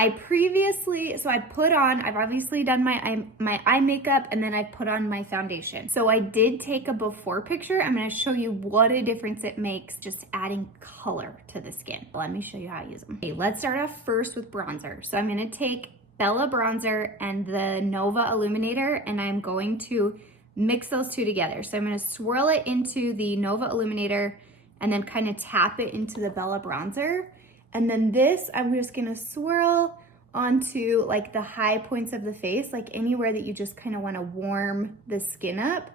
I've obviously done my eye makeup, and then I put on my foundation. So I did take a before picture. I'm gonna show you what a difference it makes just adding color to the skin. Let me show you how I use them. Okay, let's start off first with bronzer. So I'm gonna take Bella bronzer and the Nova Illuminator, and I'm going to mix those two together. So I'm gonna swirl it into the Nova Illuminator and then kind of tap it into the Bella bronzer. And then this, I'm just gonna swirl onto like the high points of the face, like anywhere that you just kind of wanna warm the skin up.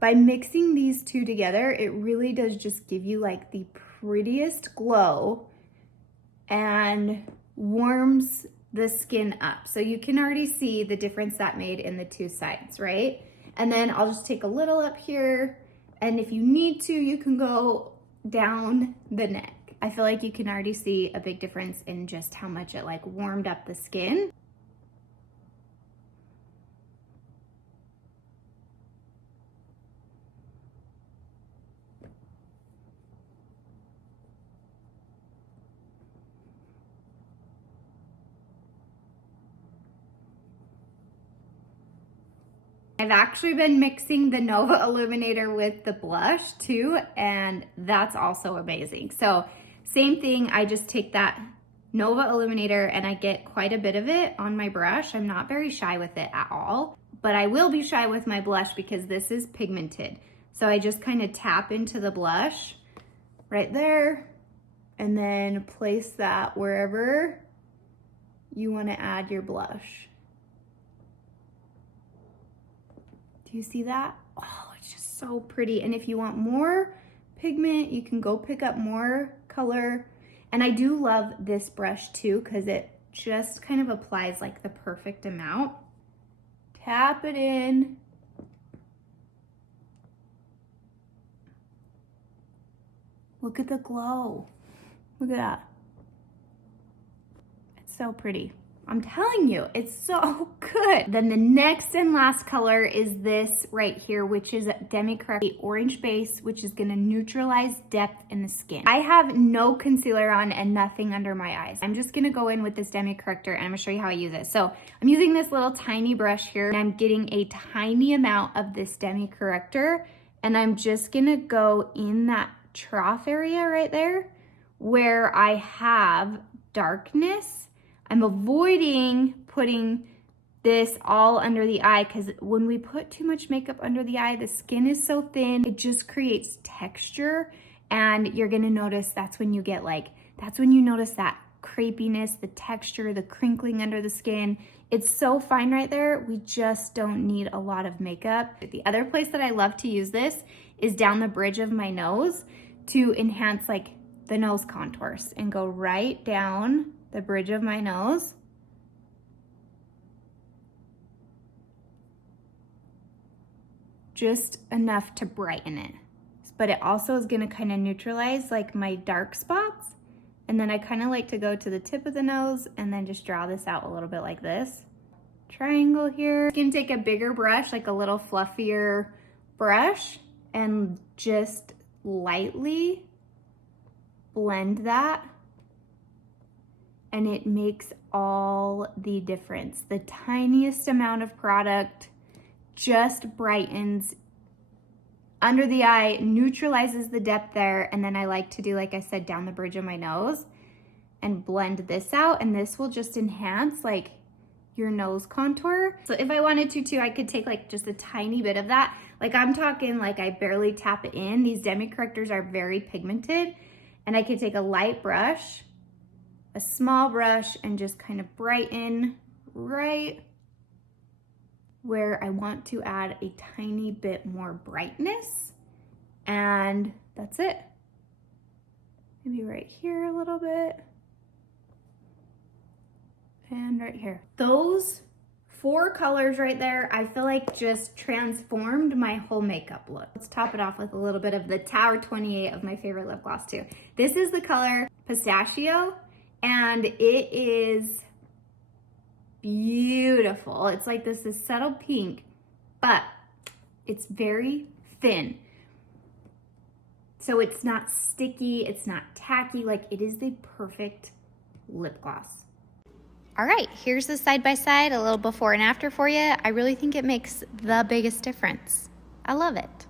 By mixing these two together, it really does just give you like the prettiest glow and warms the skin up. So you can already see the difference that made in the two sides, right? And then I'll just take a little up here, and if you need to, you can go down the neck. I feel like you can already see a big difference in just how much it like warmed up the skin. I've actually been mixing the Nova Illuminator with the blush too, and that's also amazing. So same thing, I just take that Nova Illuminator and I get quite a bit of it on my brush. I'm not very shy with it at all, but I will be shy with my blush because this is pigmented. So I just kind of tap into the blush right there and then place that wherever you want to add your blush. Do you see that? Oh, it's just so pretty. And if you want more pigment, you can go pick up more color. And I do love this brush too, because it just kind of applies like the perfect amount. Tap it in. Look at the glow. Look at that. It's so pretty. I'm telling you, it's so good. Then the next and last color is this right here, which is Demi-Correct Orange Base, which is gonna neutralize depth in the skin. I have no concealer on and nothing under my eyes. I'm just gonna go in with this Demi-Corrector and I'm gonna show you how I use it. So I'm using this little tiny brush here and I'm getting a tiny amount of this Demi-Corrector and I'm just gonna go in that trough area right there where I have darkness. I'm avoiding putting this all under the eye because when we put too much makeup under the eye, the skin is so thin, it just creates texture. And you're gonna notice that's when you notice that crepiness, the texture, the crinkling under the skin. It's so fine right there. We just don't need a lot of makeup. The other place that I love to use this is down the bridge of my nose to enhance like the nose contours and go right down the bridge of my nose. Just enough to brighten it. But it also is gonna kind of neutralize like my dark spots. And then I kind of like to go to the tip of the nose and then just draw this out a little bit like this. Triangle here. You can take a bigger brush, like a little fluffier brush, and just lightly blend that. And it makes all the difference. The tiniest amount of product just brightens under the eye, neutralizes the depth there, and then I like to do, like I said, down the bridge of my nose and blend this out, and this will just enhance like your nose contour. So if I wanted to too, I could take like just a tiny bit of that. Like I'm talking like I barely tap it in. These Demi-Correctors are very pigmented, and I could take a light brush, a small brush, and just kind of brighten right where I want to add a tiny bit more brightness. And that's it. Maybe right here a little bit. And right here. Those 4 colors right there, I feel like just transformed my whole makeup look. Let's top it off with a little bit of the Tower 28 of my favorite lip gloss too. This is the color Pistachio. And it is beautiful. It's like this subtle pink, but it's very thin. So it's not sticky, it's not tacky, like it is the perfect lip gloss. All right, here's the side by side, a little before and after for you. I really think it makes the biggest difference. I love it.